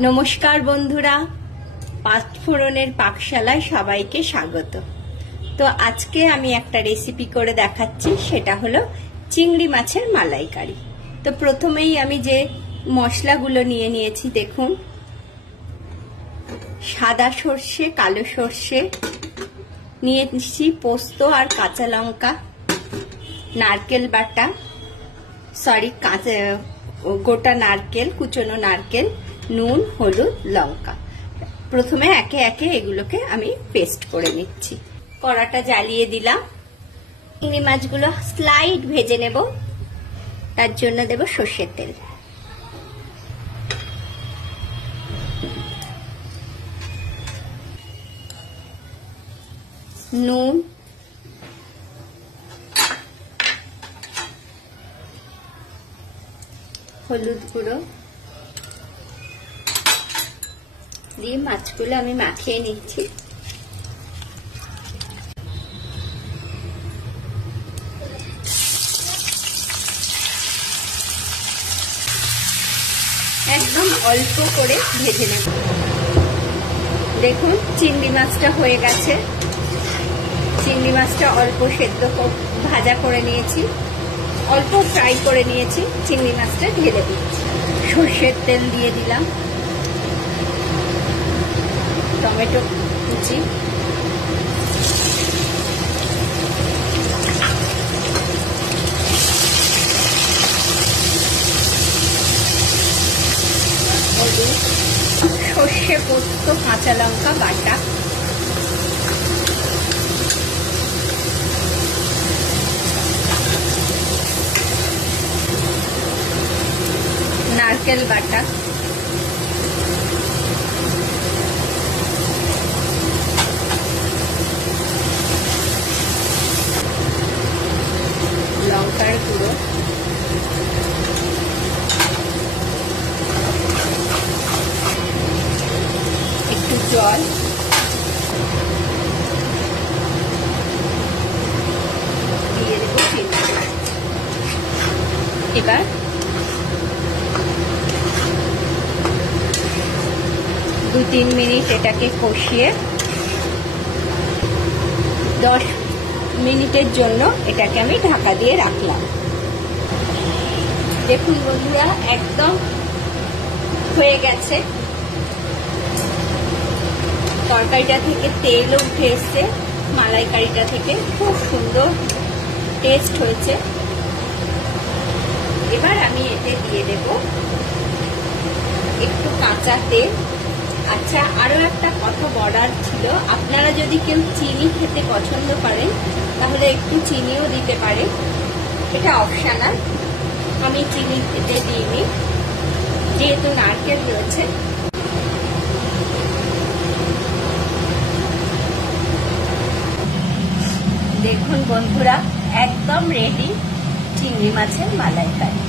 नमस्कार बंधुरा पाँचफोड़নের पाकशालाয় সবাইকে স্বাগত। তো আজকে আমি একটা রেসিপি করে দেখাচ্ছি, সেটা হলো চিংড়ি মাছের মালাইকারি। তো প্রথমেই আমি যে মশলাগুলো নিয়ে নিয়েছি দেখুন, সাদা সর্ষে, কালো সর্ষে নিয়েছি, পোস্ত আর কাঁচা লঙ্কা, নারকেল বাটা, গোটা নারকেল, কুচনো নারকেল, নুন, হলুদ, লঙ্কা। প্রথমে একে একে এগুলোকে আমি পেস্ট করে নিচ্ছি। কড়াটা জ্বালিয়ে দিলাম। চিংড়ি মাছগুলো স্লাইড ভেজে নেব, তার জন্য দেব সর্ষের তেল। নুন, হলুদ গুঁড়ো দিয়ে মাছগুলো আমি মাখিয়ে নিচ্ছি। একদম অল্প করে ভেজে নেব। দেখুন চিংড়ি মাছটা হয়ে গেছে। চিংড়ি মাছটা অল্প সেদ্ধ ভাজা করে নিয়েছি, অল্প ফ্রাই করে নিয়েছি। চিংড়ি মাছটা ঢেলে দিচ্ছি। সর্ষের তেল দিয়ে দিলাম, টমেটো কুচি, হলুদ, সর্ষে পোস্ত, কাঁচা লঙ্কা বাটা, নারকেল বাটা, লঙ্কার গুঁড়ো, একটু জল, দিয়ে দেবো চিনি। এবার 2-3 মিনিট এটাকে কষিয়ে 10 মিনিটের জন্য এটাকে আমি ঢাকা দিয়ে রাখলাম। দেখুন বন্ধুরা, একদম হয়ে গেছে। তরকারিটা থেকে তেলও উঠে এসছে, মালাইকারিটা থেকে খুব সুন্দর টেস্ট হয়েছে। এবার আমি এতে দিয়ে দেব একটু কাঁচা তেল। আচ্ছা, আরো একটা কথা বলার ছিল, আপনারা যদি কেউ চিনি খেতে পছন্দ করেন তাহলে একটু চিনিও দিতে পারেন, এটা অপশনাল। আমি চিনি এতে দিইনি যেহেতু নারকেল রয়েছে। দেখুন বন্ধুরা, একদম রেডি চিংড়ি মাছের মালাইকারি।